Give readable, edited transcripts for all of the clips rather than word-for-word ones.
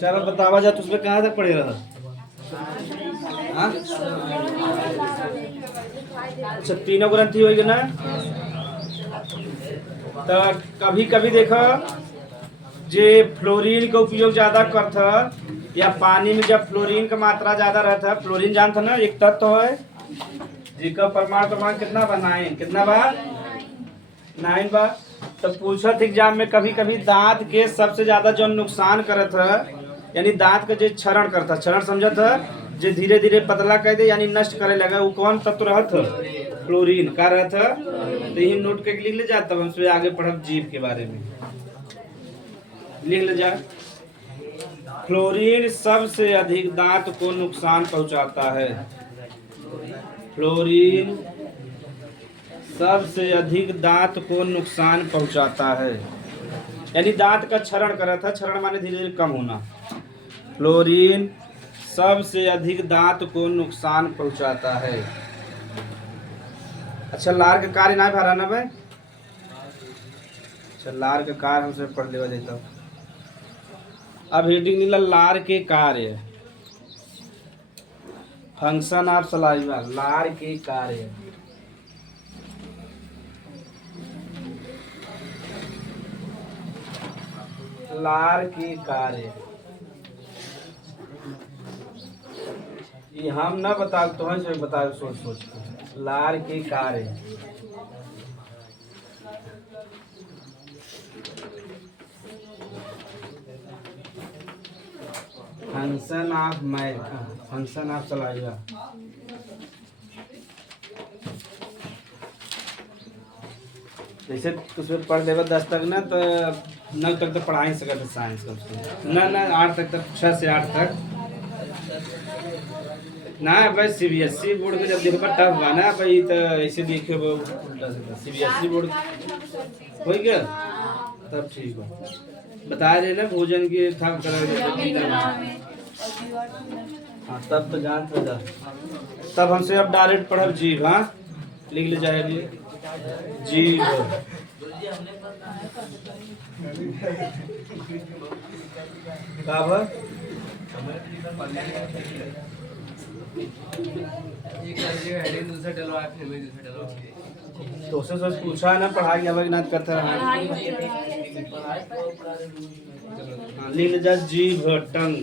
चलो बतावा जा, तुझमें कहाँ तक पढ़े रहा? हाँ? अच्छा, तीनों ग्रंथि होगी ना। तो कभी कभी देखो जे फ्लोरीन का उपयोग ज्यादा करता, या पानी में जब फ्लोरीन का मात्रा ज्यादा रहता है, फ्लोरीन जानता ना एक तत्व है जिसका परमाणु क्रमांक कितना बा? 9। कितना बा? 9 बा। तो पूछत एग्जाम में कभी कभी दांत के सबसे ज्यादा जो नुकसान करत है, यानी दांत का जो क्षरण करता, क्षरण समझत है, जो धीरे धीरे पतला कर दे यानी नष्ट करे लगा, वो कौन तत्व रहत है? फ्लोरीन का रहत है। तो यही नोट करके लिख ले जा, तब हमसे आगे पढ़ब जीव के बारे में। लिख ले जा, फ्लोरीन सबसे अधिक दांत को नुकसान पहुंचाता है। फ्लोरीन सबसे अधिक दांत को नुकसान पहुंचाता है, यानी दांत का क्षरण करा था, क्षरण माने धीरे धीरे कम होना। फ्लोरीन सबसे अधिक दांत को नुकसान पहुंचाता है। अच्छा, लार का कार्य ना भरा ना भाई। अच्छा, लार का कार्य हमसे पढ़ लेवा देता। अब हेडिंग नीला लार के कार्य, फंक्शन ऑफ सलाइवा, लार के कार्य। लार के कार्य ये हम ना बता तो हैं, बता सोच सोच के। लार के कार्य, फंक्शन ऑफ मैल, फंक्शन ऑफ सलाइवा। जैसे उसमें पढ़ लेगा 10 तक ना, तो 9 तक तो पढ़ा ही सकते साइंस का ना, 8 तक 6 से 8 तक ना भाई। सीबीएसई बोर्ड का जब देखो टफ बा ना भाई, तो ऐसे देखे उल्टा सीधा सीबीएसई बोर्ड हो गया तब ठीक बा। बता रहे ना भोजन की था हाँ, तब तो जान तो जा। तब हमसे अब डायरेक्ट पढ़ब जीव। हाँ, लिख ले जाए जीव। तो से सोच पूछा है ना, पढ़ाई अब ना करता है। लिख ले जा जीव टंग।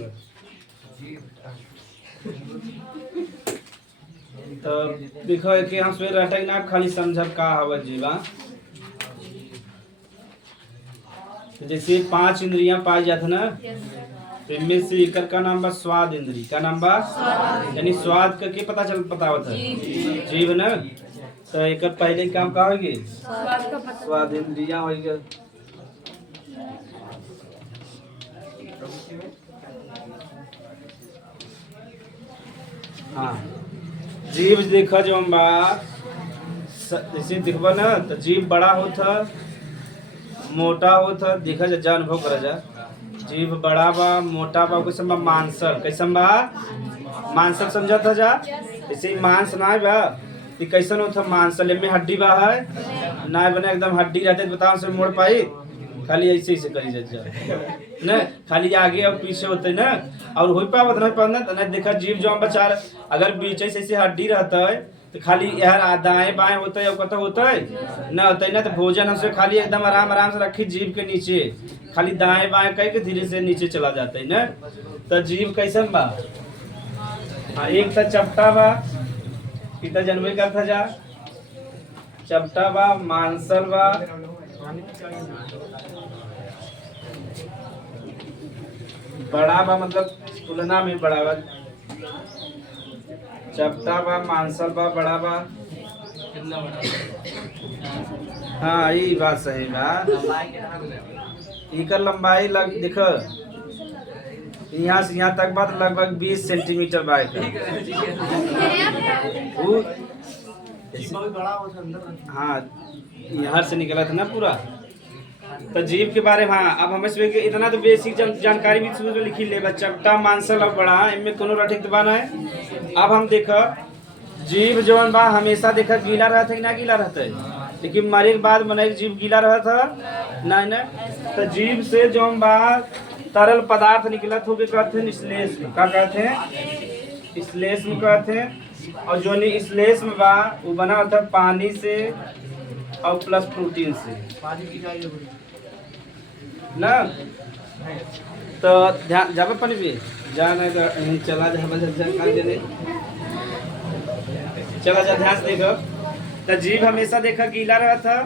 तो देखो कि हम सवेरे रटक ना खाली समझब का हवा जीवा। जैसे 5 इंद्रियां पाई जाती ना, तो इनमें से एक का नाम बा स्वाद इंद्री। का नाम बा? यानी स्वाद का के पता होता है? जीव ना। तो एक पहले काम का होगी? स्वाद इंद्रियां होगी। हाँ, जीव देखा जो हम बा, जैसे देखबा ना, तो जीव बड़ा होता, मोटा होता, देखा जा अनुभव करा जा। जीव बड़ा बा, मोटा बा, कैसे बा? मांसल। कैसे बा? मांसल समझा था जा। जैसे मांस ना बा, ये कैसन होता? मांसल में हड्डी बा है ना, बने एकदम हड्डी रहते, बताओ से मोड़ पाई? खाली ऐसे ऐसे करी जा ना, खाली आगे और पीछे होते ना, और हो पावत नहीं पाना ना। देखा जीव जो हम बचा, अगर बीच से हड्डी रहता है तो खाली यार दाएं बाएं होता है, कत होता है ना, होता है ना। तो भोजन हमसे खाली एकदम आराम आराम से रखी जीव के नीचे, खाली दाएं बाएं कह के धीरे से नीचे चला जाता है ना। तो जीव कैसन बा? हाँ, एक तो चपटा बा, पिता जन्मे का था जा, चपटा बा, मांसल बा, बड़ा बा, मतलब तुलना में बड़ा बा। चपटा बा, मांसल बा, बड़ा बा। हाँ, ये बात सही बा। इकर लंबाई लग देखो, यहाँ से यहाँ तक बात लगभग 20 सेंटीमीटर बा। हाँ, यहाँ से निकला था ना पूरा। तो जीव के बारे में हाँ, अब हमें इतना तो बेसिक जानकारी भी शुरू लिखी ले। चपटा, मांसल और बड़ा, इनमें कोनो रटिक बना है। अब हम देखो जीव जवन बा हमेशा देखा गीला रहता है कि ना गीला रहता है? लेकिन मरे के बाद मने जीव गीला रहा था नहीं नहीं। तो जीव से जो हम बात तरल पदार्थ निकलत हो के कहते हैं श्लेष्म। क्या कहते हैं? श्लेष्म कहते हैं। और जो नहीं श्लेष्म बा वो बना होता है पानी से और प्लस प्रोटीन से ना। तो ध्यान जब पानी पिए जाना तो चला जा चला जा ध्यान से देखो। तो जीव हमेशा देखा गीला रहा था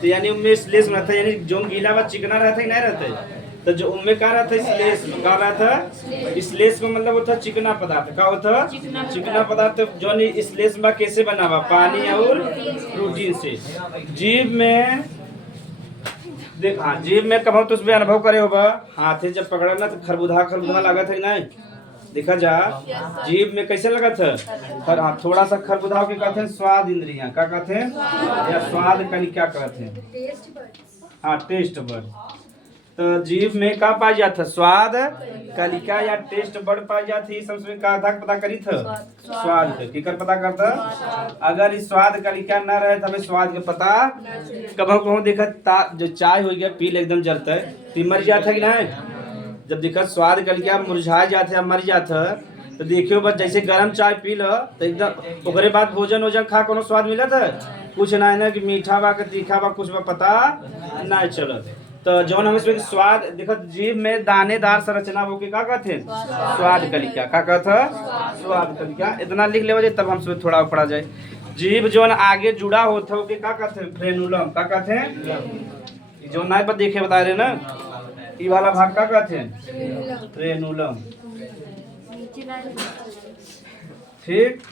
तो यानी उनमें श्लेष्म रहता है, यानी जो गीला व चिकना रहता है नहीं रहता है। तो जो उनमें क्या रहता है श्लेष्म। क्या रहा था? श्लेष्म मतलब होता है चिकना पदार्थ। क्या होता है? चिकना पदार्थ। जो नहीं श्लेष्म कैसे बना हुआ? पानी और प्रोटीन से। जीव में देख हाँ जीव में कब तो उसमें अनुभव करे होगा हाथे जब पकड़ा ना तो खरबूधा लगा था नहीं देखा जा। जीभ में कैसे लगा था? हाँ थोड़ा सा खरबूधा के कहते हैं स्वाद इंद्रियां। क्या कहते हैं? या स्वाद कनिका कहते हैं। हाँ टेस्ट बर्ड। तो जीभ में क्या पाई जाता? स्वाद कलिका या टेस्ट बर्ड पाई जाती। सबसे का था पता करी था स्वाद के कर पता करता। अगर इस स्वाद कलिका ना रहे तो हमें स्वाद के पता कब देखा जो चाय हो गया पील एकदम जलता है तो मर जाता कि नहीं। जब देखा स्वाद कलिका मुरझा जाते मर जाता तो देखियो बस जैसे गरम चाय पी लो तो एकदम ओकरे बाद भोजन वोजन खा कोनो स्वाद मिला था कुछ ना है कि मीठा बा के तीखा बा कुछ बा पता नहीं चलत। तो जौन हम इसमें स्वाद देखो जीभ में दानेदार संरचना वो के क्या कहते हैं? स्वाद कलिका। क्या कहते हैं? स्वाद कलिका। इतना लिख ले तब हम थोड़ा पढ़ा जाए। जीभ जौन आगे जुड़ा होता है क्या कहते हैं? फ्रेनुलम। क्या कहते हैं? जो नाय पर देखे बता रहे ना ये वाला भाग क्या कहते हैं? फ्रेनुलम। ठीक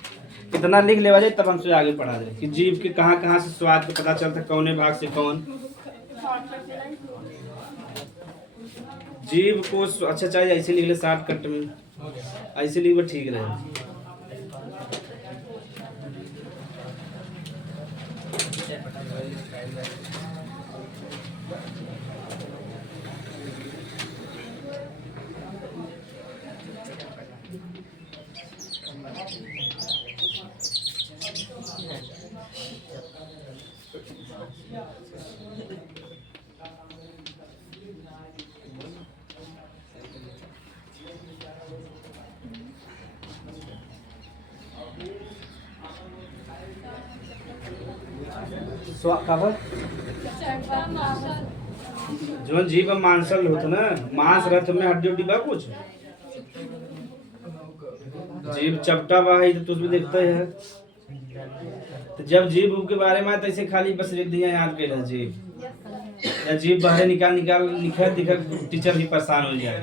इतना लिख ले जाए तब हमसे आगे पढ़ा जाए कि जीभ के कहाँ से स्वाद का पता चलता है कौने भाग से कौन। जीभ को अच्छा चाहिए ऐसे लिख ले शॉर्टकट में ऐसे लिख ठीक रहे। जो जीव मांसल होता ना मांस रथ में हड्डी उड्डी बा कुछ जीव चपटा बा है तो उसमें देखता है। तो जब जीव के बारे में तैसे खाली बस लिख दिया याद कर जीव या जीव बाहर निकाल लिखा दिखा टीचर भी परेशान हो जाए।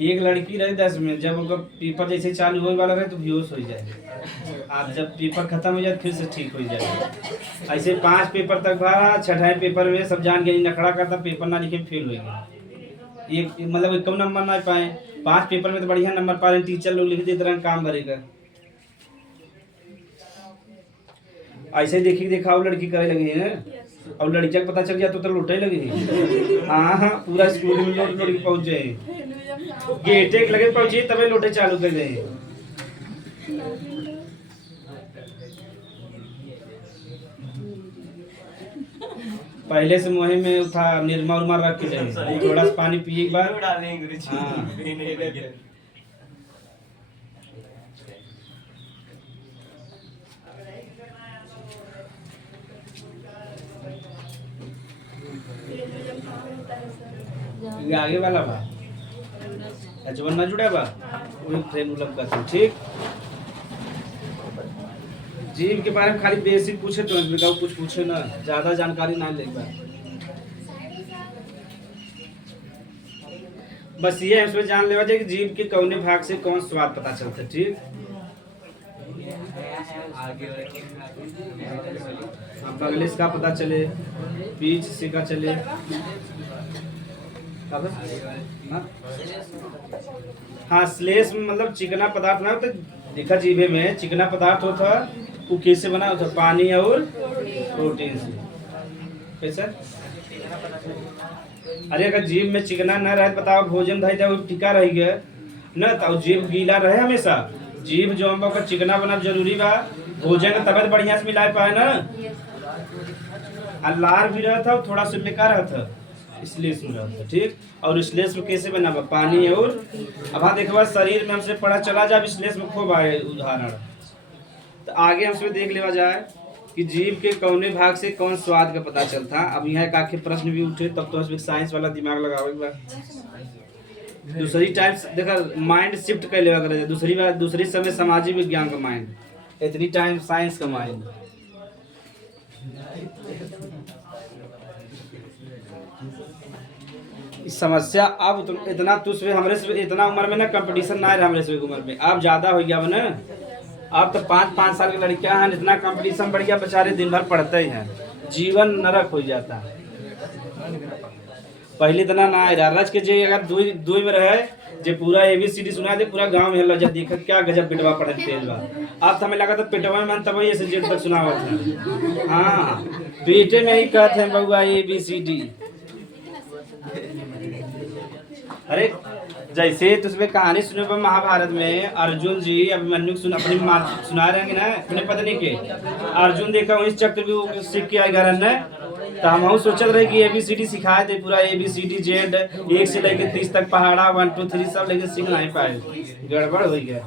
एक लड़की रही 10 में जब उनका पेपर जैसे चालू होने वाला रहे तो बेहोश हो जाए। आप जब पेपर खत्म हो जाए फिर से ठीक हो जाए। ऐसे 5 पेपर तक भरा 6ठे पेपर में सब जान गए नखड़ा करता पेपर ना लिखे फेल हो गया। एक मतलब कम नंबर ना पाए 5 पेपर में तो बढ़िया नंबर पा रहे टीचर लोग लिख देते रहे काम भरेगा। ऐसे देखी देखा वो लड़की करे लगी है और लड़किया को पता चल गया तो लुटे लगी। हाँ पूरा स्कूल में लोट के पहुंचे गेटे लगे पहुंचे तभी लोटे चालू कर गए। पहले से मुँह में था निर्मा उर्मा रख के जाए थोड़ा सा पानी पिए एक बार। आगे वाला बा अजवन ना जुड़ा बा वही फ्रेनुलम का। ठीक जीव के बारे में खाली बेसिक पूछे तो बताओ कुछ पूछे ना ज्यादा जानकारी ना ले बा। बस ये इसमें जान लेवा जाए कि जीव के कौने भाग से कौन स्वाद पता चलता है। ठीक बगले का पता चले बीच से का चले हाँ श्लेष्म मतलब चिकना पदार्थ ना होता देखा जीभे में चिकना पदार्थ होता वो कैसे बना होता पानी और प्रोटीन से। कैसे अरे अगर जीभ में चिकना न रहे बताओ भोजन धाई वो टिका रह गया न तो जीभ गीला रहे हमेशा जीभ जो हम का चिकना बना जरूरी बा, भोजन के तबियत बढ़िया से मिला पाए ना। लार भी रहा था और थोड़ा सा बेकार रहा था, इसलिए इसमें रहा था। ठीक, और श्लेष में कैसे बना बा? पानी और अब हाँ देखो शरीर में हमसे पढ़ा चला जाए श्लेष में खूब आए उदाहरण। तो आगे हमसे देख लेवा जाए कि जीव के कौने भाग से कौन स्वाद का पता चलता। अब यहाँ एक आखिर प्रश्न भी उठे, तब तो उसमें साइंस वाला दिमाग लगावे बा। दूसरी टाइम देखा माइंड शिफ्ट कर लेवा करे, दूसरी बार दूसरी समय सामाजिक विज्ञान का माइंड, इतनी टाइम साइंस का माइंड। समस्या अब तो इतना तुझसे हमरे से इतना उम्र में ना कंपटीशन ना है हमरे से उम्र में, अब ज्यादा हो गया ना। अब तो 5-5 साल की लड़कियां हैं, इतना कंपटीशन बढ़ गया, बेचारे दिन भर पढ़ते ही हैं, जीवन नरक हो जाता है। पहले इतना ना है रज के जे अगर दुई में रहे जे पूरा ABCD सुना दे पूरा गांव में हल्ला जा देख क्या गजब पेटवा पढ़े तेज बा। अब तो हमें लगा था पेटवा में मन तब से जेड तक सुनावा था। हाँ पेटे में ही कहते हैं बउआ ABCD। अरे जैसे तुझमें कहानी सुने पर महाभारत में अर्जुन जी अभिमन्यु सुन अपनी माँ सुना रहे हैं ना अपने पत्नी के। अर्जुन देखा वही चक्र भी सीख के आए घर ने, तो हम सोचल रहे कि ABCD सिखाए थे पूरा ABCD जेड 1 से लेकर 30 तक पहाड़ा 1 2 3 सब, लेकिन सीख नहीं पाए, गड़बड़ हो गया।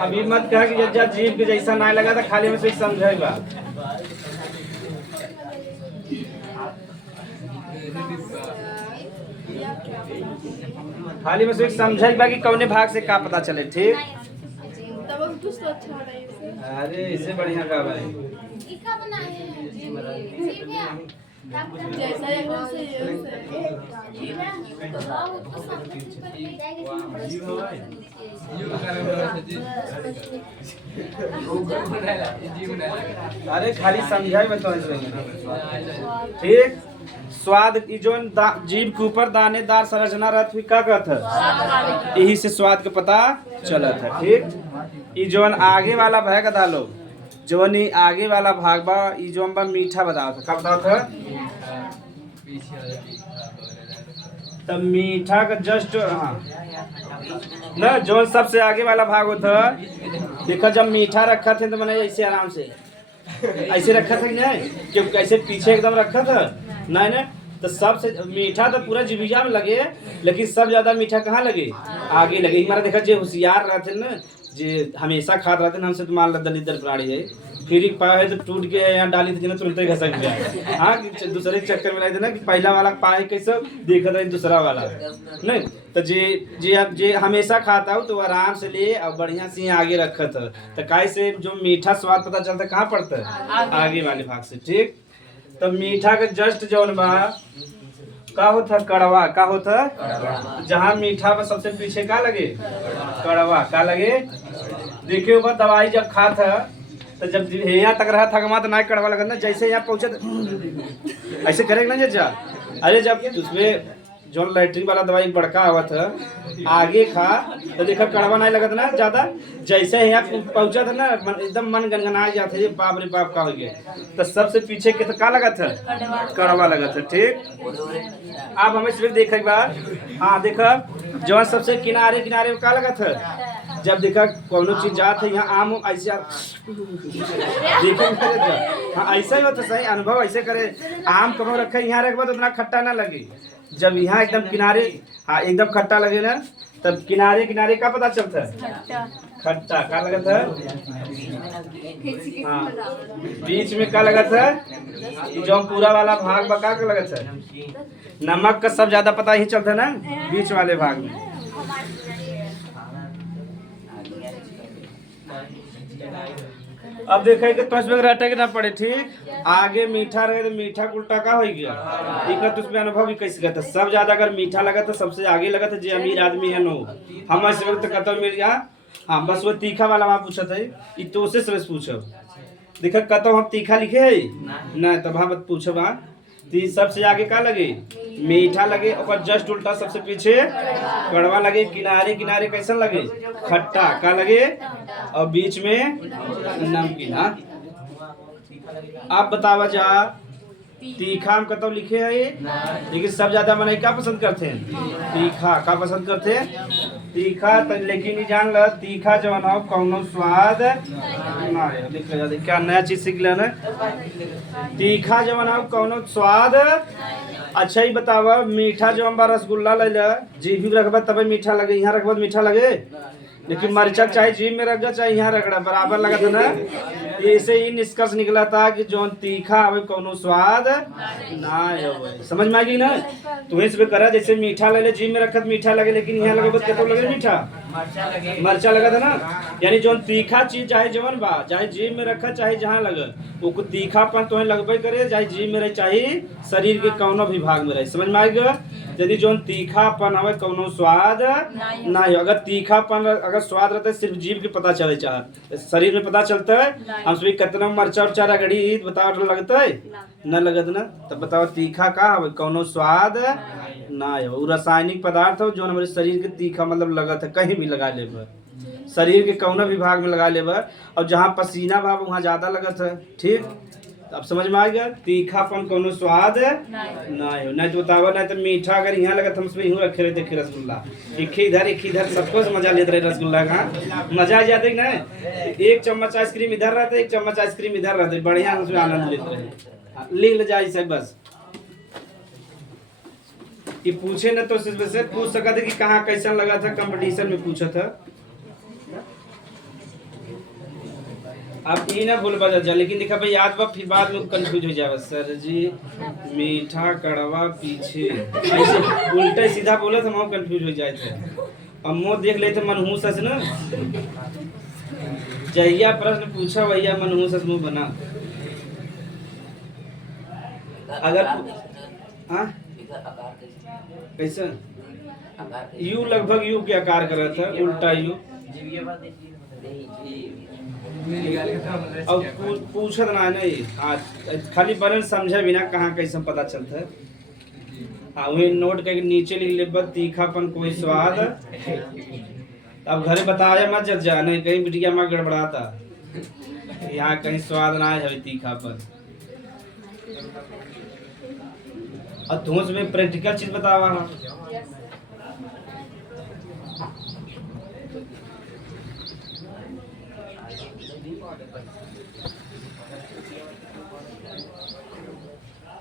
अभी मत कहा कि जज्जा जीव के जैसा ना लगा था, खाली में से समझेगा। खाली में से समझेगा कि कौने भाग से का पता चले। ठीक, अरे इससे बढ़िया का भाई अरे खाली समझाई बताओ। ठीक, स्वाद जो जीभ के ऊपर दानेदार संरचना रहत हुई का कहत है, यही से स्वाद का पता चलत है। ठीक, ई जोन आगे वाला भाग डालो, जोन ही आगे वाला भाग बा ई जोन बा मीठा बताओ था, का बताओ था? तब मीठा का जस्ट हाँ ना जोन सबसे आगे वाला भाग होता देखा, जब मीठा रखा थे तो मैंने ऐसे आराम से ऐसे रखा था कि नहीं, क्योंकि ऐसे पीछे एकदम रखा था नहीं ना, तो सबसे मीठा तो पूरा जिभिया में लगे, लेकिन सब ज्यादा मीठा कहाँ लगे? आगे लगे। हमारा देखा जो होशियार रहते ना, जे हमेशा खाद रहते ना, हमसे तो मान लो दलिदर प्राणी है, फिर पाए तो टूट के यहाँ डाली थी ना तुरंत ही घसक गया। हाँ दूसरे चक्कर में लाए थे ना कि पहला वाला पाए कैसे देखा था दूसरा वाला नहीं, तो जे हमेशा खाता हूँ तो आराम से ले और बढ़िया से आगे रखा था, तो काय से जो मीठा स्वाद पता चलता कहाँ पड़ता है? आगे वाले भाग से। ठीक, तो मीठा का जस्ट जौन बा का होता कड़वा, का होता जहाँ मीठा पर सबसे पीछे का लगे? कड़वा का लगे। देखिए ऊपर दवाई जब खा था तो जब यहाँ तक रहा थकमा तो ना कड़वा लगा ना, जैसे यहाँ पहुंचे ऐसे करेगा ना जा। अरे जब उसमें जो लैट्रिन वाला दवाई बड़का हुआ था आगे खा तो देखा कड़वा नहीं लगा था ना ज्यादा, जैसे यहाँ पहुंचा था ना एकदम मन गनगना जाता है, बाप रे बाप का हो गया। तो सबसे पीछे के तो का लगा था? कड़वा लगा था। ठीक, अब हमें सिर्फ देखा बार हाँ देखा जो सबसे किनारे किनारे में का लगा था, जब देखा कोनो चीज जात है यहाँ आम ऐसे देखा हाँ ऐसा ही होता, सही अनुभव ऐसे करे। आम कहो रखे यहाँ रखबा तो उतना खट्टा ना लगे, जब यहाँ एकदम किनारे हाँ एकदम खट्टा लगे ना, तब किनारे किनारे का पता चलता है? खट्टा का लगा था। हाँ बीच में का लगा था? जो पूरा वाला भाग बका का लगा था? नमक का सब ज्यादा पता ही चलता है ना बीच वाले भाग में। अब देखे कि तुझमें रटे के ना पड़े। ठीक, आगे मीठा रहे तो मीठा उल्टा का हो गया, एक तुझमें अनुभव भी कैसे करता। सब ज्यादा अगर मीठा लगा तो सबसे आगे लगा था, जो अमीर आदमी है नो हम इस वक्त कतौ मिल गया। हाँ बस वो तीखा वाला वहाँ पूछा था, तो से पूछो देखा कतौ हम तीखा लिखे है ना, तब हाँ पूछो वहाँ सबसे आगे का लगे? मीठा लगे, और जस्ट उल्टा सबसे पीछे कड़वा लगे, किनारे किनारे कैसा लगे? खट्टा का लगे, और बीच में नमकीन। आप बतावा जा तीखा में कतो लिखे है ये, लेकिन सब ज्यादा मने क्या पसंद करते हैं, तीखा का पसंद करते हैं, तीखा। लेकिन जान ल तीखा जो बनाओ कौनो स्वाद ना है, लिख ले क्या नया चीज सीख लेना। तीखा जो बनाओ कौनो स्वाद। अच्छा ही बतावा, मीठा जो हम रसगुल्ला ले ले जीभ में रखबा तबे मीठा लगे, यहाँ रखबा मीठा लगे, लेकिन मरचा चाहे जीभ में रख चाहे यहाँ रगड़ा बराबर लगा था ना। ऐसे ही निष्कर्ष निकला था कि जो तीखा हवे कोनो स्वाद ना है। समझ में आ गई ना। तो इस पे करा जैसे मीठा ले ले जीभ में रखत मीठा लगे, लेकिन यहाँ लगे कतो लगे मीठा, मरचा लगा था ना। यानी जो तीखा चीज चाहे जवन बा चाहे जीभ में रखा चाहे जहाँ लगे वो तीखापन तो लगबे करे, चाहे जीभ में रहे चाहे शरीर के कौनो भी भाग में रहे। समझ में आ गया। यदि जो तीखापन हवे कौनो स्वाद ना है। अगर तीखापन अगर स्वाद रहता है सिर्फ जीभ के पता चले, चाहे शरीर में पता चलता है हम सभी कितना मरचा उर्चा रगड़ी बताओ लगता है न लगत ना। तब बताओ तीखा का हवे कौनो स्वाद ना है। वो रासायनिक पदार्थ हो जो हमारे शरीर के तीखा मतलब लगत है, कहीं भी लगा ले शरीर के कौनो भी भाग में लगा ले, और जहाँ पसीना भाव वहाँ ज्यादा लगत है। ठीक, अब समझ में आ गया। तीखापन कोनो स्वाद ना है। नहीं तो बतावा, नहीं तो मीठा अगर यहाँ लगत हम यूँ रखे रहते थे रसगुल्ला, एक इधर सबको मजा लेते रहे रसगुल्ला का, मजा आ जाते ना। एक चम्मच आइसक्रीम इधर रहते, एक चम्मच आइसक्रीम इधर रहते, बढ़िया उसमें आनंद लेते रहे। लिख ले जाए सब बस कि पूछे न तो सिर्फ से पूछ सका था कि कहाँ कैसा लगा था, कंपटीशन में पूछा था। आप ये ना भूल बजा जा, लेकिन देखा भाई याद बा फिर बाद में कंफ्यूज हो जाए। सर जी मीठा कड़वा पीछे ऐसे उल्टा सीधा बोला था, हम कंफ्यूज हो जाए थे। अब मुँह देख लेते मनहूस सच ना, जहिया प्रश्न पूछा वहिया मनहूस सच मुँह बना। अगर हाँ कैसा यू लगभग यू के आकार कर रहा था, उल्टा यू। और पूछत ना नहीं, हाँ खाली बनल समझे बिना कहाँ कैसे पता चलता है। हाँ वही नोट करके नीचे लिख ले तीखापन कोई स्वाद। अब घरे बताया मत जब जाने कहीं बिटिया में गड़बड़ाता, यहाँ कहीं स्वाद ना है तीखापन। और धूस में प्रैक्टिकल चीज बतावा।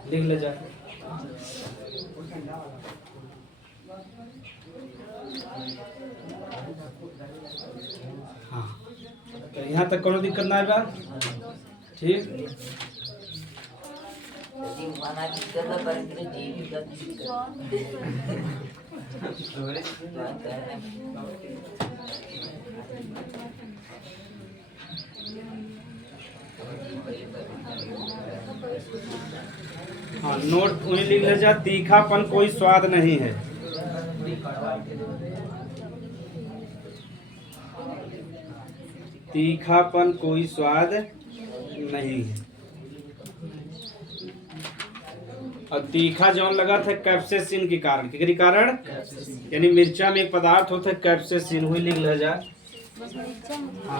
लिख ले जा। हाँ तो यहाँ तक कोनो दिक्कत ना आएगा। ठीक हाँ नोट उन्हें लिख ले जा। तीखापन कोई स्वाद नहीं है। तीखापन कोई स्वाद नहीं है। और तीखा जौन लगा था कैप्सेसिन के कारण, के कारण यानी मिर्चा में एक पदार्थ होता है कैप्सेसिन, हुई लिख ले जा।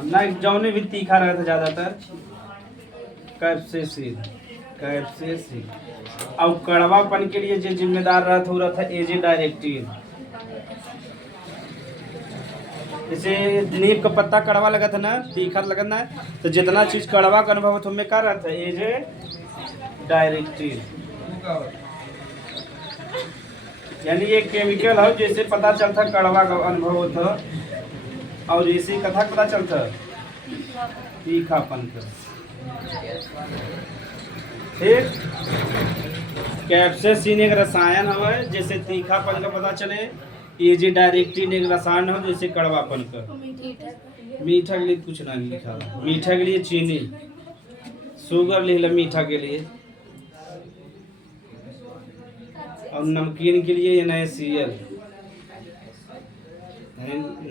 ना जौन भी तीखा रहता ज्यादातर कैप्सेसिन, कैप्सेसिन। और कड़वापन के लिए जो जिम्मेदार रहता हो रहा था एजे डायरेक्टिन। जैसे नीम का पत्ता कड़वा लगा था ना, तीखा लगा ना, तो जितना चीज कड़वा का अनुभव होता है क्या रहता है एजे डायरेक्टिन। यानी ये केमिकल है जैसे पता चलता कड़वा का अनुभव होता, और जैसे कथा पता चलता तीखापन का। ठीक, कैप्सेसिन एक रसायन है जैसे तीखापन का पता चले, एजे डायरेक्टिन एक रसायन है जैसे कड़वापन का। मीठा के लिए कुछ ना लिखा, मीठा के लिए चीनी, शुगर लिख लो मीठा के लिए, और नमकीन के लिए NaCl।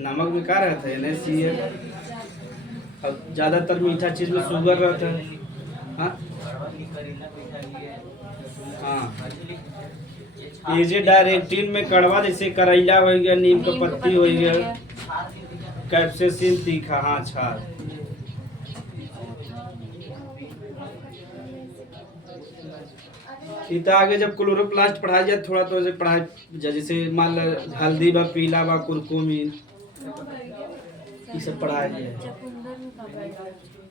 नमक में क्या रहता है NaCl। और ज्यादातर मीठा चीज में शुगर रहता है। हाँ हाँ एजे डायरेक्टिन में कड़वा जैसे करैला हो गया, नीम का पत्ती हो गया, कैप्सेसिन तीखा। हाँ छाल। तो आगे जब क्लोरोप्लास्ट पढ़ाया जाए थोड़ा तो पढ़ाई जाए, जैसे मान लो हल्दी बा, पीला बा, कुरकुमीन, ये सब पढ़ाया जाए,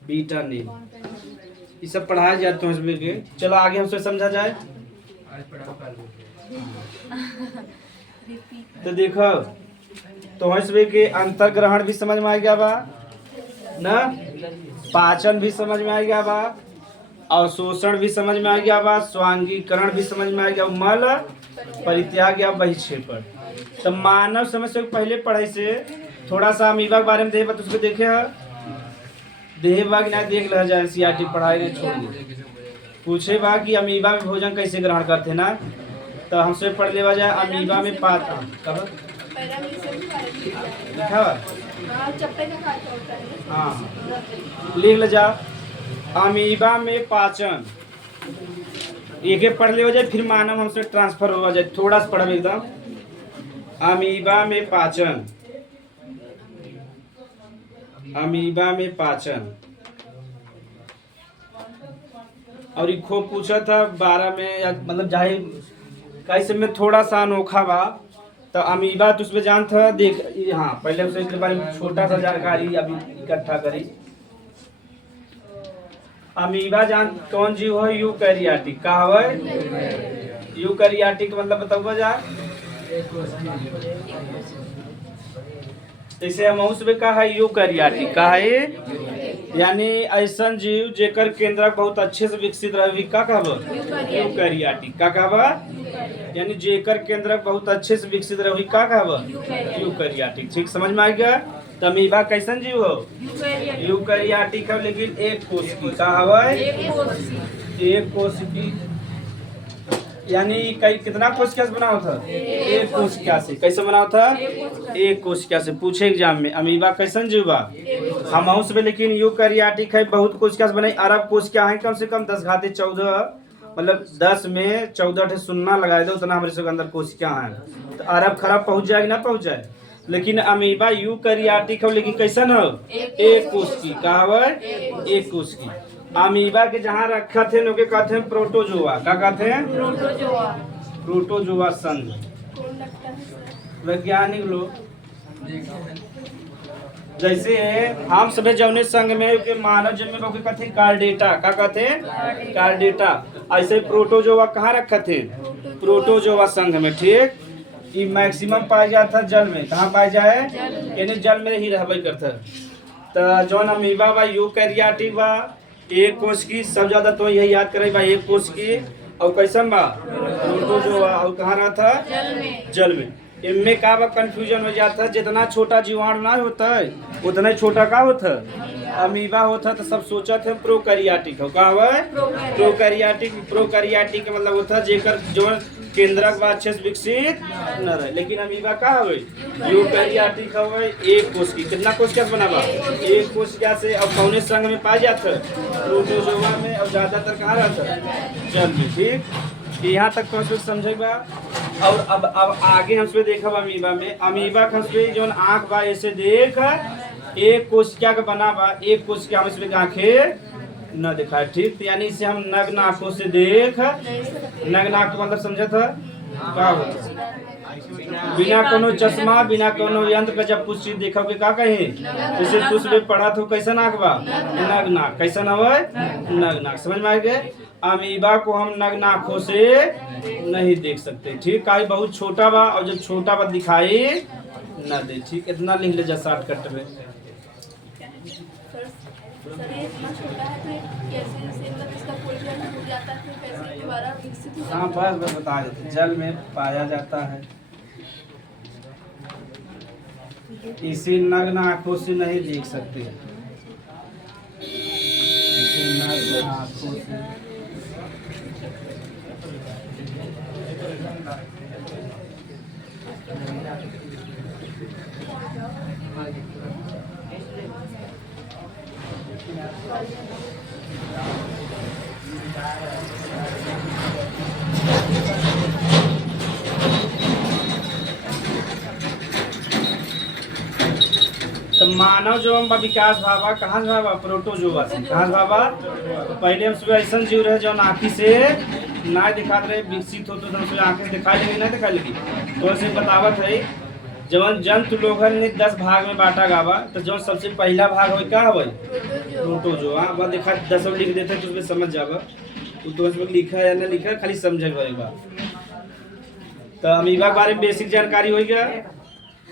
बीटानिन, ये सब पढ़ाया जाए तो समझ के। चलो आगे हमसे समझा जाए। तो देखो तो इसमें के अंतर ग्रहण भी समझ में आ गया बा ना, पाचन भी समझ में आ गया बा, और शोषण भी समझ में आ गया बा, स्वांगीकरण भी समझ में आ गया, मल परित्याग या बहिक्षेपण। तो मानव समझ से पहले पढ़ाई से थोड़ा सा अमीबा के बारे में देख उसको देखे है, देह बाग ना देख ल जाए, सीआरटी पढ़ाई ने छोड़ दी, पूछे बा कि अमीबा में भोजन कैसे ग्रहण करते ना, तो हमसे पढ़ लेवा जाए अमीबा में पाचन कब लिखा हाँ लिख ले जा। अमीबा में पाचन एक पढ़ ले जाए, फिर मानव हमसे ट्रांसफर हो जाए, थोड़ा सा पढ़ब एकदम। अमीबा में पाचन, अमीबा में पाचन, और ये खूब पूछा था 12 में या मतलब जाहिर कैसे में थोड़ा सा अनोखा बा। तो अमीबा तो उसमें जान था देख, हाँ पहले उसे इसके बारे में छोटा सा जानकारी अभी इकट्ठा करी। अमीबा जान कौन जीव है? यूकैरियोटिक का है, यूकैरियोटिक मतलब बताओ जा, जैसे हम उसमें का है यूकैरियोटिक का है, यानी ऐसा जीव जेकर केंद्रक बहुत अच्छे से विकसित रहे का कहब यूकैरियोटिक का कहब, यानी जेकर केंद्रक बहुत अच्छे से विकसित रहे का कहब यूकैरियोटिक। ठीक समझ में आ गया। तो अमीबा कैसन जीव हो? यूकैरियोटिक है, लेकिन एक कोशिकी का है, एक कोशिकी, यानी कई कितना कोशिका से बना था? एक कोशिका से। कैसे बना था? एक कोशिका से। पूछे एग्जाम में अमीबा कैसन जीव बा? हम हाउस में, लेकिन यूकैरियोटिक है, बहुत कोशिका से बने। अरब कोशिका है कम से कम 10⁻14, मतलब 10 में 14 शून्य लगाए दो, उतना हमारे सब अंदर कोशिका है। तो अरब खराब पहुंच जाएगी ना पहुंच जाए, लेकिन अमीबा यूकैरियोटिक हो, लेकिन कैसन हो? एक कोशिकी का है, एक कोशिकी। अमीबा के जहाँ रखा थे लोग कहते हैं प्रोटोजोआ, क्या कहते हैं? प्रोटोजोआ, प्रोटोजोआ संघ। वैज्ञानिक लोग जैसे हम सभी जौने संघ में मानव जन्म में कहते हैं कार्डेटा, क्या कहते हैं? कार्डेटा। ऐसे प्रोटोजोआ कहाँ रखा थे? प्रोटोजोआ संघ में। ठीक, ये मैक्सिमम पाया जाता जल में। कहाँ पाया जाए? यानी जल में ही रहबे करता। तो जौन अमीबा बा यूकैरियोटिक बा, एक कोश की, सब ज्यादा तो यही याद करे बा, एक कोश की। और कैसन बा? प्रोटोजोआ। और कहाँ रहता? जल में। जल में। इनमें का बा कंफ्यूजन हो जाता है, जितना छोटा जीवाणु ना होता है उतना ही छोटा का होता है अमीबा होता है। तो सब सोचा थे प्रोकैरियोटिक हो, का हुआ? प्रोकैरियोटिक। प्रोकैरियोटिक का मतलब होता है जेकर जो केंद्रक बा अच्छे से विकसित न रहे, लेकिन अमीबा का हवे? यूकैरियोटिक हवे, एक कोशिका। कितना कोशिका से बना बा? एक कोशिका से। अब कौने संघ में पाया जाता है? प्रोटोजोआ में। और ज्यादातर कहाँ रहता है? जल में। ठीक, यहाँ तक कॉन्सेप्ट समझेगा। और अब आगे हम देखा अमीबा में, अमीबा खसबे जो आँख बा ऐसे देख, एक कोशिका का बना बा, एक कोशिका में इसमें आँखें न दिखाए। ठीक, यानी इसे हम नग्न आँखों से देख, नग्न आँख मतलब समझे था क्या होता? बिना कोनो चश्मा, बिना कोनो यंत्र का जब कुछ चीज देखोगे का कहे? जैसे तू सुबह पढ़ा तो कैसन आँख बा? नग्न आँख। कैसन हवे? नग्न आँख। समझ में आ गए? अमीबा को हम नग्न आँखों से नहीं देख सकते। ठीक, काई बहुत छोटा बा, और जब छोटा बा दिखाई न दे। ठीक, इतना लिख ले जा शॉर्टकट में। हाँ बस बता देते, जल में पाया जाता है, इसे नग्न आँखों से नहीं देख सकते। इसे नग्न आँखों से तो मानव जो हम विकास भावा कहाँ से भावा? प्रोटोजोआ से। कहाँ से भावा? तो पहले हम सुबह ऐसा जीव रहे जो आँखी से ना दिखात रहे विकसित हो तो उसमें आंखें दिखाई लगी ना दिखाई लगी। तो ऐसे बतावत है जवन जंतु लोगन ने 10 भाग में बांटा गावा तो जो सबसे पहला भाग हो क्या हो प्रोटोजोआ। वह देखा 10 लिख देते तो उसमें समझ जावा तो उसमें लिखा है या ना लिखा खाली समझ गए। तो अमीबा के बारे में बेसिक जानकारी हो गया।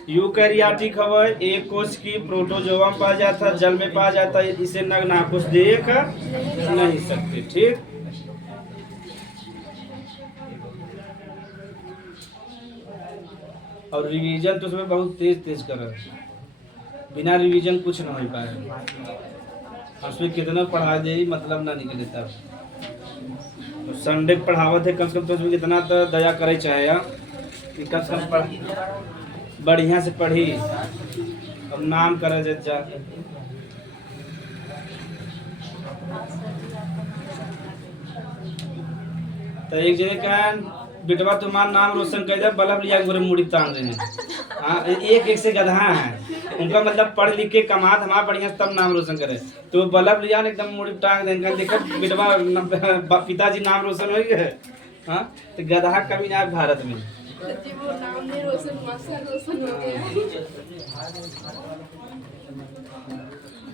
यूकैरियोटिक हवा एक कोश की प्रोटोजोआ में पाया जाता है, जल में पाया जाता है, इसे नग नाखुश देख नहीं सकते। ठीक, और रिवीजन तो उसमें बहुत तेज तेज कर, बिना रिवीजन कुछ ना हो पाए। उसमें कितना पढ़ा दे मतलब ना निकलता। तो संडे पढ़ावत है कम से कम तो उसमें कितना तो दया करे चाहे कि कम से कम पढ़ बढ़िया से पढ़ी और नाम करे जा। तो एक जगह का बिटवा तुम्हारा नाम रोशन कर दे बल्ब लिया गोरे मुड़ी तान रहे हैं। हाँ, एक से गधा है उनका मतलब पढ़ लिख के कमात हमारा बढ़िया तब नाम रोशन करे। तो बल्ब लिया एकदम मुड़ी टांग देंगे देखो बिटवा पिताजी नाम रोशन हो गए। हाँ, तो गधा कभी ना भारत में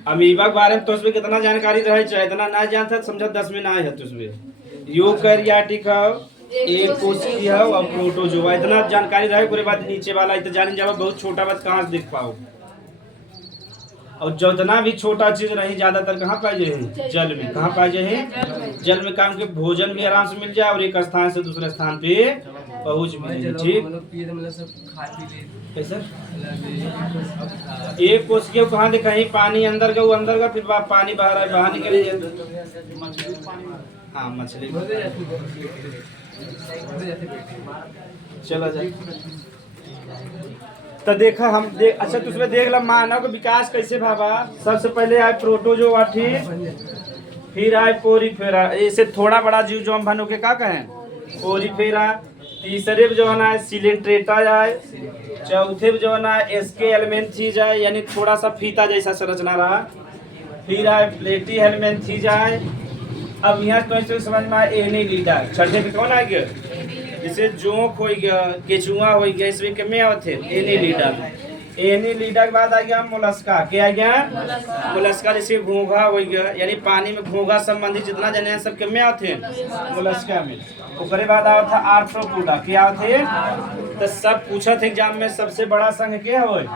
अमीबा के बारे में तो उसमें कितना जानकारी रहे चाहे इतना ना जानता समझा 10 में ना है। तो उसमें यूकैरियोटिक एक कोशिकी है और प्रोटोजोआ इतना जानकारी रहे पूरे बाद नीचे वाला इतना जान जाओ बहुत छोटा बात कहाँ से देख पाओ। और जितना भी छोटा चीज रही ज्यादातर कहाँ पाए जाए जल में। कहाँ पाए जाए जल में। काम के भोजन भी आराम से मिल जाए और एक स्थान से दूसरे स्थान पे पहुँच मिले। ठीक, एक कोशिका कहाँ देखा ही पानी अंदर का फिर पानी बाहर निकले। हाँ, मछली चला जाए तो देखा हम अच्छा तो उसमें देख ला मानव का विकास कैसे भावा। सबसे पहले आए प्रोटोजोआ, ठीक, फिर आए पोरीफेरा, ऐसे थोड़ा बड़ा जीव जो हम भानु के क्या कहें पोरीफेरा। तीसरे जो है सिलेंट्रेटा आए। चौथे जो है एस्के एलमेंथीज आए यानी थोड़ा सा फीता जैसा संरचना रहा। फिर आए प्लेटी हेलमेंथीज आए। अब यहाँ तो ऐसे समझ में आए एनीलिडा। छठे पे कौन आ गया जैसे जोंक हो गया केचुआ हो गया इसमें के में आते एनीलिडा। एनीलिडा के बाद आ गया मोलस्का। क्या आ गया मोलस्का जैसे घोंघा हो गया यानी पानी में घोंघा संबंधी जितना जने सब के में आते मोलस्का में। उसके बाद आया था आर्थ्रोपोडा। क्या थे तो सब पूछा थे एग्जाम में सबसे बड़ा संघ क्या है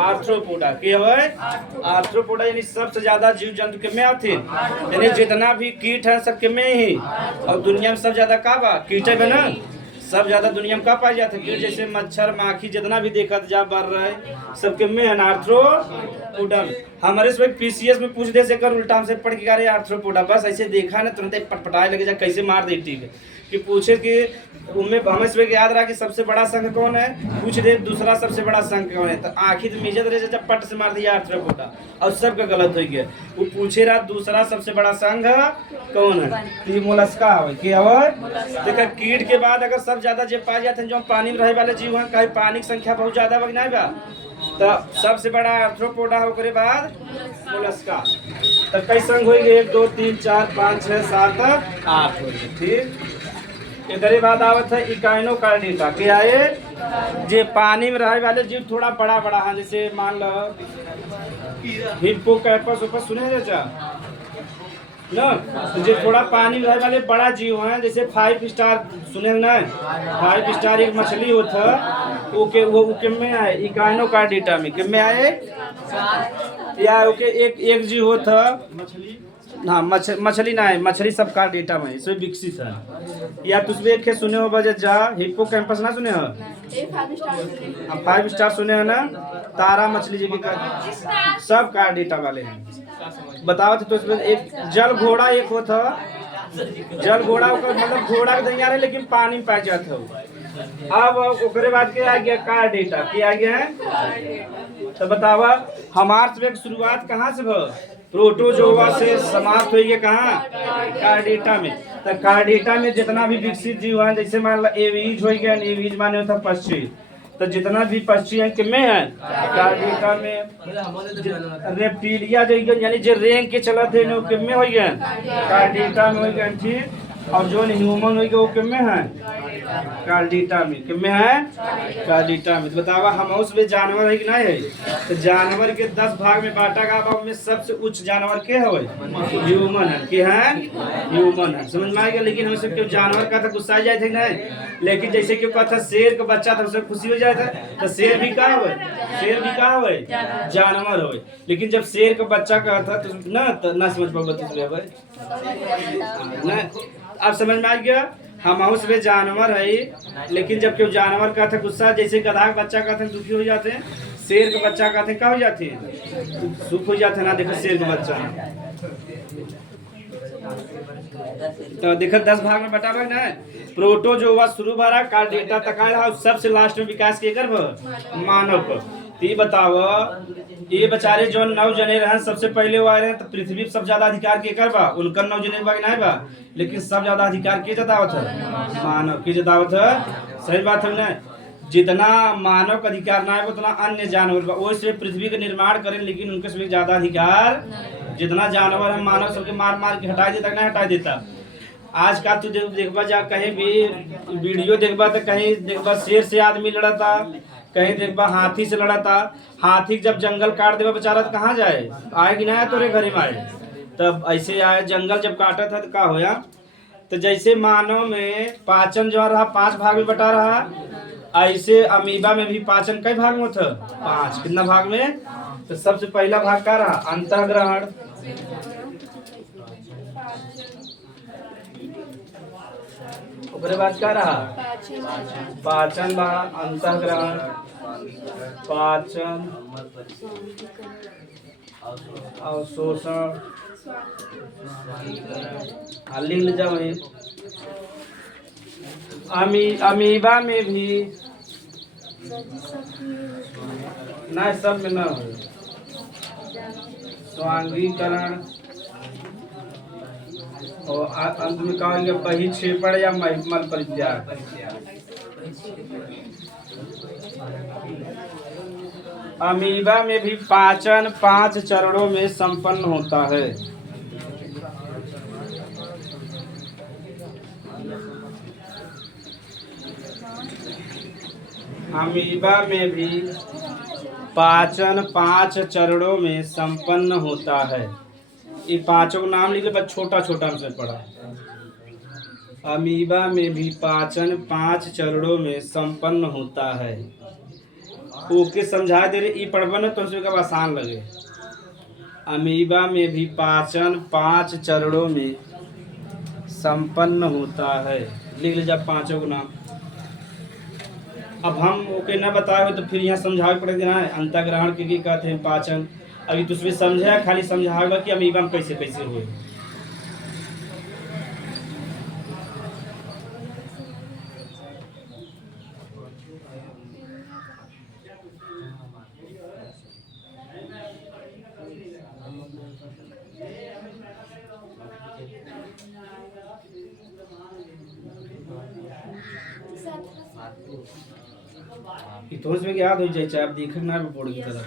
आर्थ्रोपोडा। क्या है आर्थ्रोपोडा यानी सबसे ज्यादा जीव जंतु के में आते यानी जितना भी कीट है सबके में ही। और दुनिया में सब ज्यादा का बा कीट है ना सब ज्यादा दुनिया में का पाया जाता है कीट जैसे मच्छर माखी जितना भी देखा जा बढ़ रहा है सबके में है आर्थ्रोपोडा। हमारे इसमें पीसीएस में पूछ दे से कर उल्टा से पढ़ के अरे आर्थ्रोपोडा बस ऐसे देखा ना तुरंत पटपटाए लगे जा कैसे मार दे। ठीक कि पूछे कि उनमें हमें इसमें याद रहा कि सबसे बड़ा संघ कौन है पूछ दे दूसरा सबसे बड़ा संघ कौन है तो आखिर मेजर रहे जब पट से मार दिया आर्थ्रोपोडा और सबका गलत हो गया। वो पूछे रहा दूसरा सबसे बड़ा संघ कौन है तो ये मोलस्का है। क्या है देखा कीट के बाद अगर सब ज्यादा जो पाए जाते हैं जो पानी में रहे वाले जीव हैं कहीं पानी की संख्या बहुत ज्यादा बग नहीं बा तो सबसे बड़ा आर्थ्रोपोडा होकर बाद मोलस्का। तो कई संघ हो गए 1 2 3 4 5 6 7 8 हो गए। ठीक, एक बाद आवत है इकाइनोकार्डिटा। क्या है जे पानी में रहे वाले जीव थोड़ा बड़ा बड़ा है जैसे मान लो हिप्पोकैम्पस ऊपर सुने जा ना तो जो थोड़ा पानी में रहे वाले बड़ा जीव हैं जैसे 5 स्टार सुने ना 5 स्टार एक मछली होता ओके वो में आए इकाइनोकार्डिटा में के में आए या ओके एक जीव होता मछली हाँ मछली ना है मछली सब कार्डिटा में इसमें विकसित है। या तुझमें एक सुने हो बजे जा हिप्पोकैम्पस ना सुने हो 5 स्टार सुने हो ना तारा मछली जी सब कार्डिटा वाले हैं। बताओ तो इसमें एक जल घोड़ा एक होता जल घोड़ा मतलब घोड़ा के तैयार है लेकिन पानी में पाया जाता है। अब ओकरे बाद के आ गया कार्डिटा। क्या आ गया है तो बतावा हमारे शुरुआत कहाँ से भ प्रोटोजोआ से समाप्त हुई है कहाँ कार्डिटा में। तो कार्डिटा में जितना भी विकसित जीव है जैसे मान लो एवीज हो गया एवीज माने होता पक्षी तो जितना भी पक्षी है किसमें है कार्डिटा में। रेप्टिलिया जो यानी जो रेंग के चलत है किसमें हो गया कार्डिटा में हो गया। ठीक, और जो ह्यूमन हुई वो किम में है, कार्डिटा में। किम में है, कार्डिटा में। तो बतावा हम उसमें जानवर है कि नहीं है। तो जानवर के 10 भाग में बांटा गया, में सबसे उच्च जानवर के है, ह्यूमन है। कि है, ह्यूमन है। समझ में आ गया। लेकिन हमसे क्यों जानवर का था गुस्सा जाए थे नहीं, लेकिन जैसे क्यों कहा था शेर का बच्चा था उससे खुशी हो जाए था, तो शेर भी कहा हुआ, शेर भी कहा हुआ जानवर हो। लेकिन जब शेर का बच्चा कहा था तो ना समझ पाओ ना। अब समझ में आ गया। हम हाउस में जानवर है, लेकिन जब क्यों जानवर का था गुस्सा, जैसे गधा का बच्चा का था दुखी हो जाते हैं, शेर का बच्चा का थे क्या हो जाते हैं, सुख हो जाते हैं ना। देखो शेर का बच्चा तो देखो 10 भाग में बटा भाग ना। प्रोटो जो हुआ शुरू भरा का डेटा तका रहा, सबसे लास्ट में विकास के कर मानव को। ये बताओ, ये बेचारे जो 9 जने रहे सबसे पहले वो आए रहे, तो पृथ्वी पर सब ज्यादा अधिकार के कर बा, उनका 9 जने बा नहीं बा, लेकिन सब ज्यादा अधिकार के जतावत है, मानव की जतावत है। सही बात है ना। जितना मानव का अधिकार ना है उतना अन्य जानवर बा, वैसे पृथ्वी का निर्माण करें, लेकिन उनके से ज्यादा अधिकार जितना जानवर है मानव सबके मार मार के हटा देता, नहीं हटा देता। आज का तू देखबा जा कहीं भी वीडियो देखबा तो कहीं देखबा शेर से आदमी लड़ा था, कहीं देखबा हाथी से लड़ा था। हाथी जब जंगल काट देगा बेचारा तो कहाँ जाए, आए कि नहीं तोरे घर में आए। तब ऐसे आए, जंगल जब काटा था तो क्या होया। तो जैसे मानव में पाचन जो रहा 5 भाग में बटा रहा, ऐसे अमीबा में भी पाचन कई भाग में था, 5। कितना भाग में। तो सबसे पहला भाग का रहा अंतःग्रहण, उसके बाद क्या रहा पाचन, रहा अंतःग्रहण, पाचन, अवशोषण, लिंग जब अमीबा में भी ना, सब में ना हो स्वांगीकरण, और अंत में कहा बहिक्षेपण या मल परित्याग। अमीबा में भी पाचन 5 चरणों में संपन्न होता है। अमीबा में भी पाचन 5 चरणों में संपन्न होता है। ये 5 को नाम लिखे, बस छोटा छोटा हमसे पढ़ा। अमीबा में भी पाचन 5 चरणों में संपन्न होता है। ओके समझा दे रहे, ई पढ़बा ना तो उसमें आसान लगे। अमीबा में भी पाचन 5 चरणों में संपन्न होता है। लिख लीजिए 5 को नाम। अब हम ओके ना बताए तो फिर यहाँ समझावे पड़ेगा ना, अंतःग्रहण के कहते हैं, पाचन। अभी तो उसमें समझा, खाली समझाएगा कि अमीबा में कैसे कैसे हुए। तो उसमें याद हो जाए, आप देख ना बोर्ड की तरह।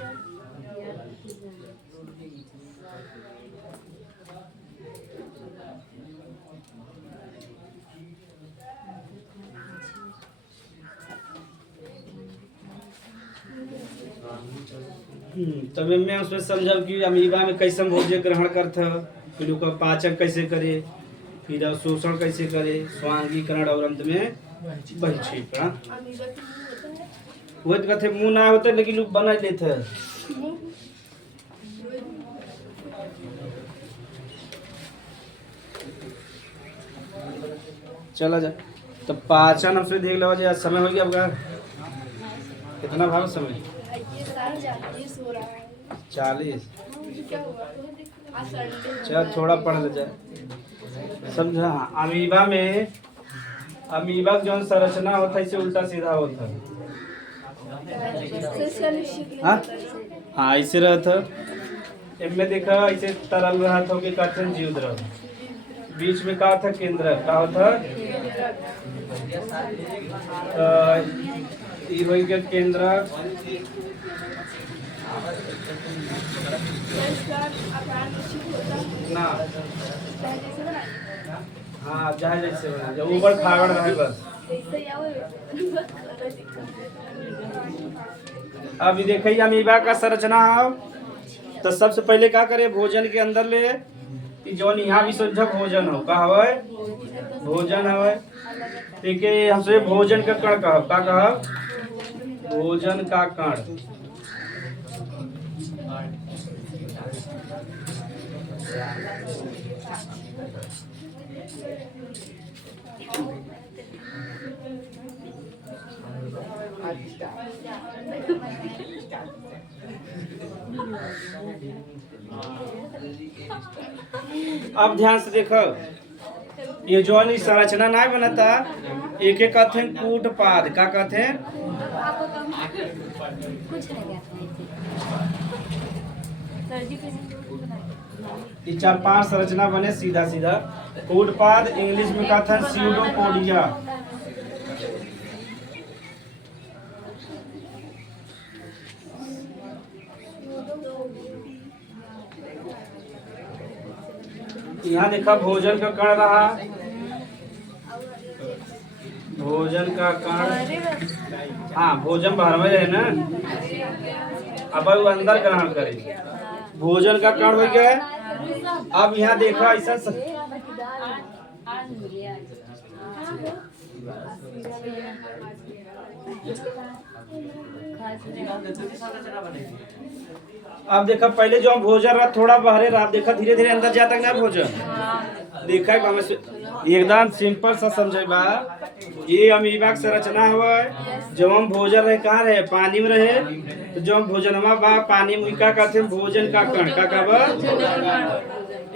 तब मैं उसमें समझब कि अमीबा में कैसे भोज्य ग्रहण करता, फिर उसका पाचन कैसे करे, फिर अवशोषण कैसे करे, स्वांगीकरण, और अंत में बहिक्षेपण। वो कहते मुंह ना होता लेकिन लोग बना लेते हैं। चला जा तो पाचन हमसे देख लो, समय हो गया आपका कितना भाव समय 40। चल थोड़ा पढ़ ले जाए, समझा। अमीबा में अमीबा जो संरचना होता है इसे उल्टा सीधा होता है। हाँ ऐसे रहता, इनमें देखा ऐसे तरल रहा था कि कहते हैं जीव द्रव, बीच में कहा था केंद्र, क्या होता ये केंद्र, ना हाँ जहाँ जैसे बना जब ऊपर खावड़ रहे बस। अभी देखिए अमीबा का संरचना हो तो सबसे पहले क्या करे भोजन के अंदर ले कि जौन यहाँ भी समझो भोजन हो का हवे भोजन हवे ठीक है हमसे भोजन का कण कहब का कहब भोजन का कण। अब ध्यान से देखो ये जो संरचना ना बनता एक एक कहते हैं कूटपाद का कहते हैं ये 4-5 संरचना बने सीधा सीधा कूटपाद इंग्लिश में कहते हैं स्यूडोपोडिया। यहाँ देखा भोजन का कण रहा भोजन का कण हाँ भोजन बाहर में रहे ना अब वो अंदर ग्रहण करे भोजन का कण हो गया। अब यहाँ देखा ऐसा अब देखा पहले जो हम भोजन रहा थोड़ा बहरे रहा देखा धीरे धीरे अंदर जाता ना भोजन देखा एकदम सिंपल सा समझे बा ये अमीबा की संरचना हुआ जब हम भोजन रहे कहाँ रहे पानी में रहे तो जो हम भोजनमा बा पानी में का कहते हैं भोजन का कण का कहब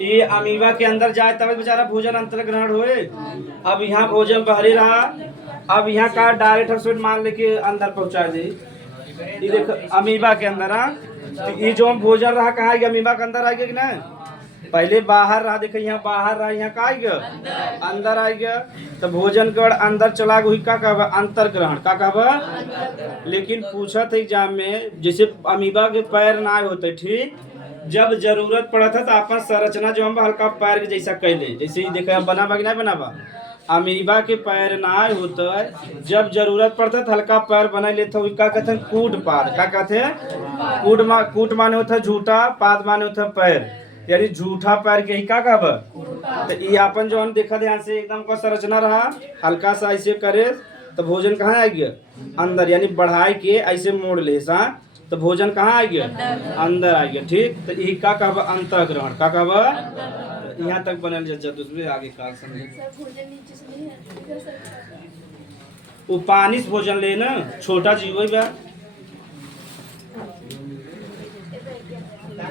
ये अमीबा के अंदर जाए तब बेचारा भोजन अंतर ग्रहण हुए। अब यहाँ भोजन बहरे रहा अब यहाँ का डायरेक्ट हॉस्पिटल मान लेके अंदर पहुंचा दे ये देखो अमीबा के अंदर तो ये जो हम भोजन रहा कहाँ गया अमीबा के अंदर आ गया कि ना पहले बाहर रहा देखो यहाँ बाहर रहा यहाँ कहा गया अंदर आ गया तो भोजन के बाद अंदर चला गई का कहब अंतर ग्रहण का कहब। लेकिन पूछा था एग्जाम में जैसे अमीबा के पैर ना होते ठीक जब जरूरत पड़ा था तो अपन संरचना जो हम हल्का पैर के जैसा कैले जैसे ही देखा बनाबा कि नहीं बनाबा अमीबा के पैर ना होता है जब जरूरत पड़ता है हल्का पैर बना लेते हो क्या कहते हैं कूटपाद का कहते हैं कूट माने होता है झूठा पाद माने होता है पैर यानी झूठा पैर के ही का कहब। तो ये अपन जो हम देखा ध्यान से एकदम का संरचना रहा हल्का सा ऐसे करे तो भोजन कहाँ आ गया अंदर यानी बढ़ाई के ऐसे मोड़ ले सा तो भोजन कहाँ आ गया अंदर आ गया ठीक। तो यही का कहब अंतर ग्रहण का कहब यहाँ तक बनल जब आगे का समझे वो पानी से भोजन लेना छोटा जीव बा